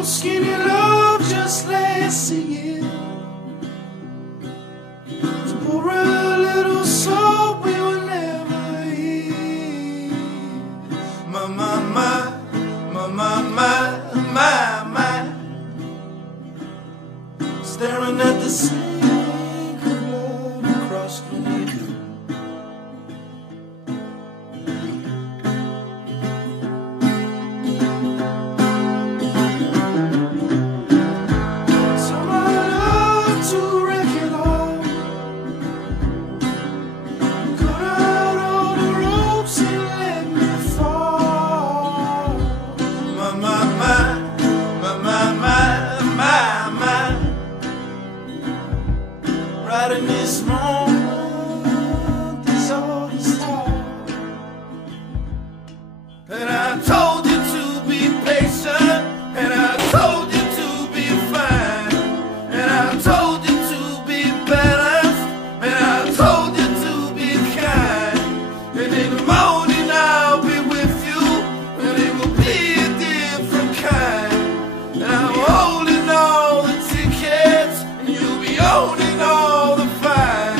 on, skinny love, just let's sing it. To pour a little salt we will never eat. My, my, my, my, my, my, my, my. Staring at the sink of blood across the knee. Right in this moment, this all is hard. And I told you to be patient, and I told you to be fine, and I told you to be balanced, and I told you to be kind. And in the morning I'll be with you, and it will be a different kind. And I'm holding all the tickets, and you'll be owning all the fines.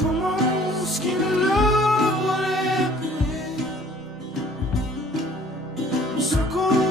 Come on, skinny love, what happened? Circle